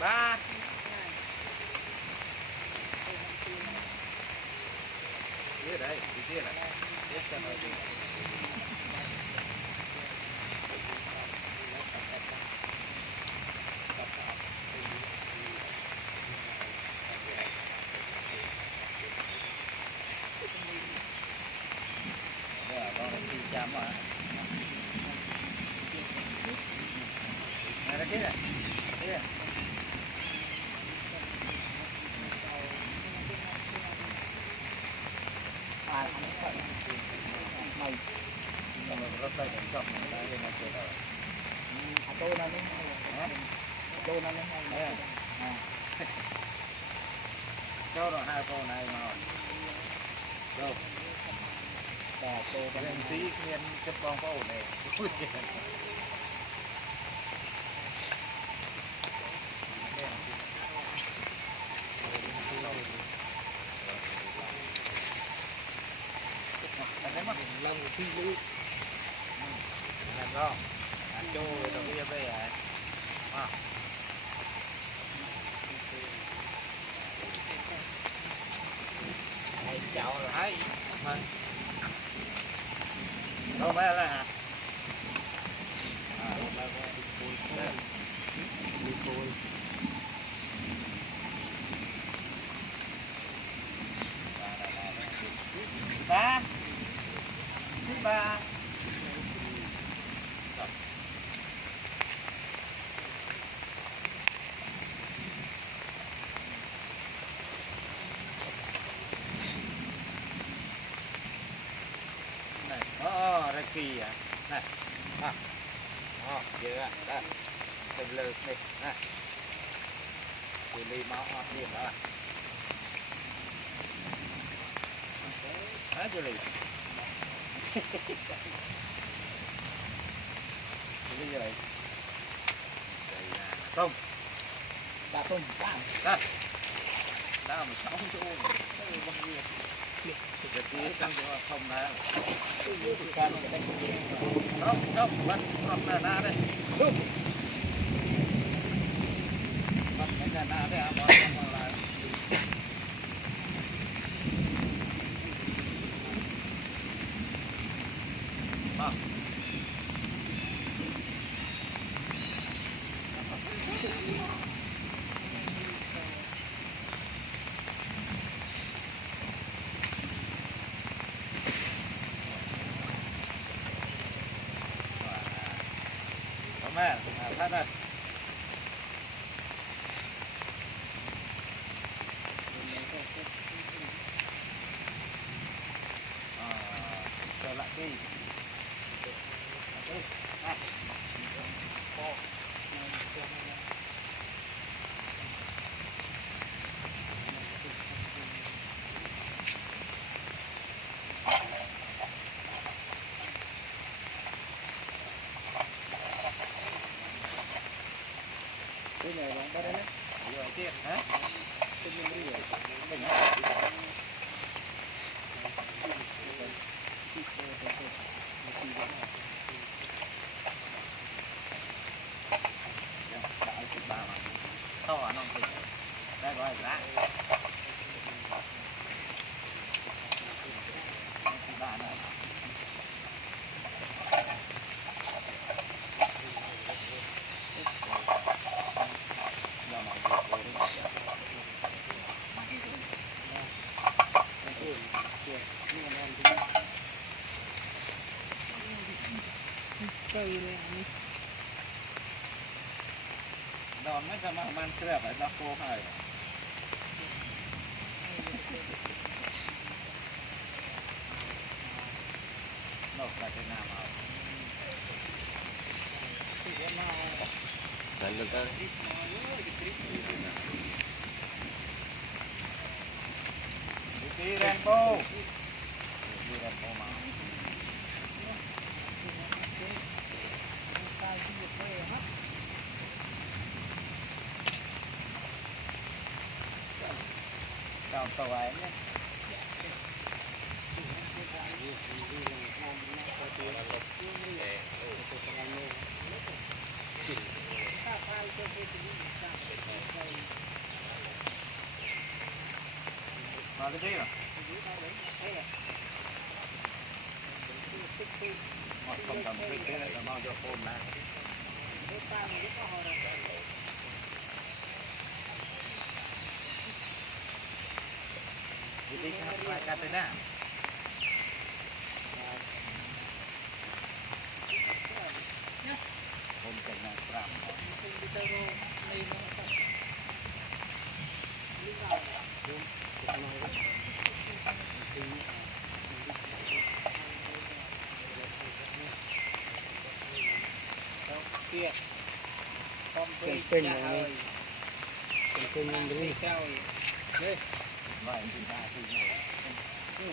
ba kia đấy kia này tiếp cho nó đi con đi chạm mà này kia này kia rất là cảnh trọng đây là một cái đó tôi nó lên tôi nó lên cho rồi hai con này mà đâu tô cái lên xí nguyên chất bong có ổn này lông phi lư làm đó ăn chô rồi đầu kia về à này chào rồi thấy đâu mấy là hả đi cùi ba thứ ba này ra kỳ à này giờ đây thêm lợn này này thì đi máu hoa tiền đó hả chưa lì cái gì vậy tôm đã tôm đã đã một sáu chỗ cái kia căng cho không ra đâu vẫn còn là na đây đúng còn cái là na đây bỏ còn lại mẹ phát đây trở lại đi ดอนไม่จะมามันเคลือบไอ้ดอกโก้ให้ดอกใส่น้ำเอาใส่แล้วก็ดีแรนโบ้ดีแรนโบ้มาเจ้าตัวไว้เนี่ยมาเลยพี่เหรอมาส่งกันไปเรื่อยๆแล้วมาจะโฟมนะดีๆครับรายการตัวหน้าผมจะนั่งกราบเป็นอะไรเป็นยังไงไหวที่หน้าที่ไหนนี่